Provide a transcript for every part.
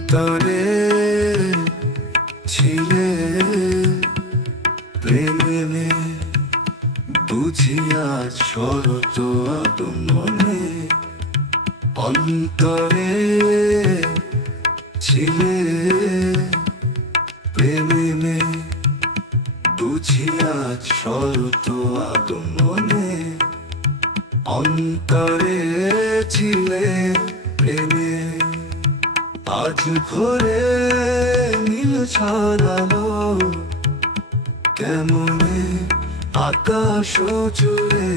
অন্তরে ছিলে প্রেমে বুঝিয়া শরত মনে অন্তরে ছিলে প্রেমে বুঝিয়া শরত মনে অন্তরে ছিলে প্রেমে আজ ভোরে নীল ছড়ালো কেমনে আকাশ জুড়ে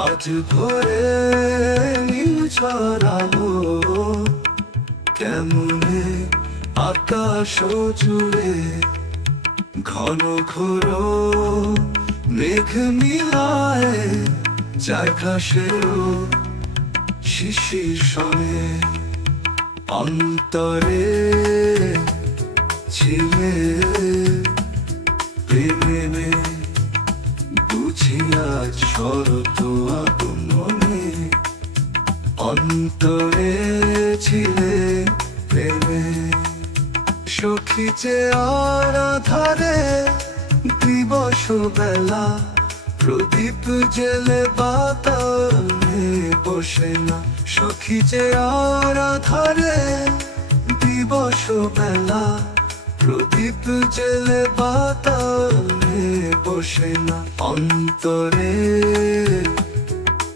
আজ ভোরে নীল ছড়ালো কেমনে আকাশ জুড়ে ঘন ঘোর মেঘ মিলায় যায় ঘাসেরও শিশির শোনে অন্তরে ছিলে প্রেমে বুঝিয়া শরত মনে অন্তরে ছিলে প্রেমে সখী যে আর আধারে দিবস বেলা প্রদীপ জেলে বাতানে বসে না সখী যে আর আধারে দিবস বেলা প্রদীপ জেলে বাতানে বসে না অন্তরে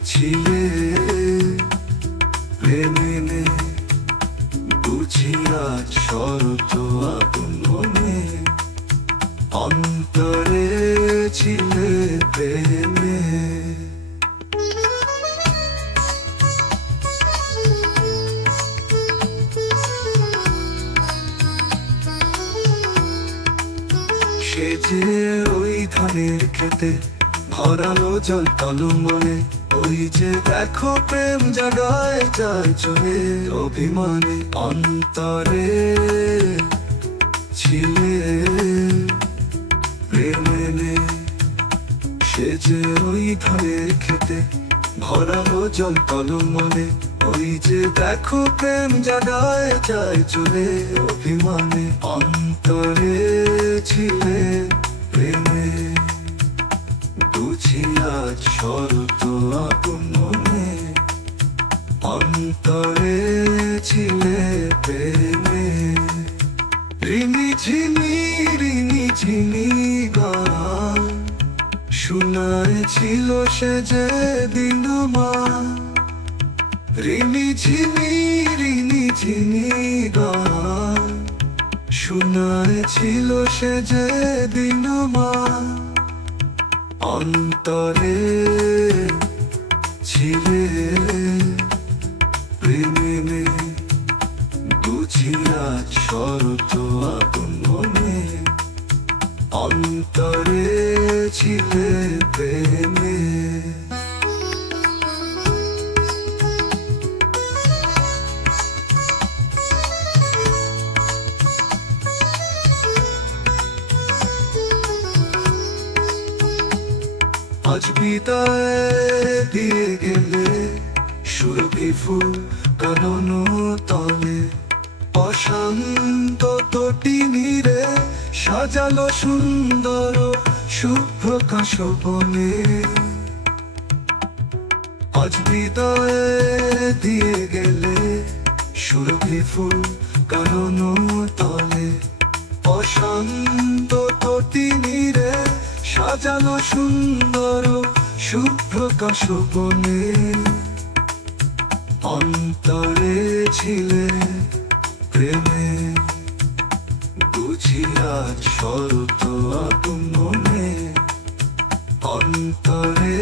ছিলে প্রেমে বুঝিয়া শরত মনে অন্তরে ছিলে প্রেমে সে যে ওই ধানের খেতে ভরালো জল তলমনে ওই যে দেখো প্রেম জাগায় যায় চলে অভিমানে অন্তরে ছিলে প্রেমে সে যে ওই ধানের খেতে ভরালো জল তলমনে ওই যে দেখো প্রেম জাগায় যায় চলে অভিমানে অন্তরে ছিলে প্রেমে বুঝিয়া শরত মনে অন্তরে ছিলে প্রেমে রিমি ঝিমি গান শোনায় ছিল সে যে দিন মা রিমি ঝিমি গান শোনায় ছিল সে যে দিন মা অন্তরে ছিলে প্রেমে বুঝিয়া শরত মনে অন্তরে ছিলে প্রেমে আজ বিদায় দিয়ে গেলে সুরভি ফুল কানন তলে অশান্ত তটি নীরে সাজালো সুন্দর শুভ্র কাশবনে আজ বিদায় দিয়ে গেলে সুরভি ফুল কানন তলে অশান্ত তটি নীরে সাজালো সুন্দর শুভ্র কাশবনে অন্তরে ছিলে প্রেমে বুঝিয়া শরত মনে অন্তরে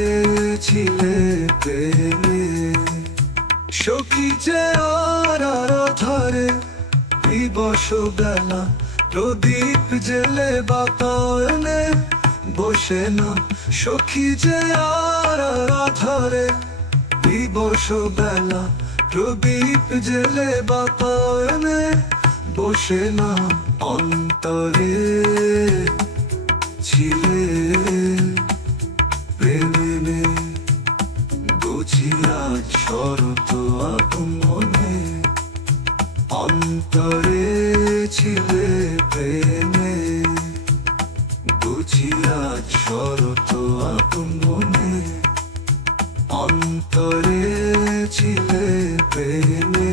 ছিলে প্রেমে সখী যে আর আধারে দিবস বেলা প্রদীপ জেলে বাতায়নে বসে না সখী যে আর আধারে দিবস বেলা প্রদীপ জেলে বাতায়নে বসে না অন্তরে ছিলে প্রেমে বুঝিয়া শরত মনে অন্তরে ছিলে প্রেমে, বুঝি আজ শরত আপন মনে। অন্তরে ছিলে প্রেমে,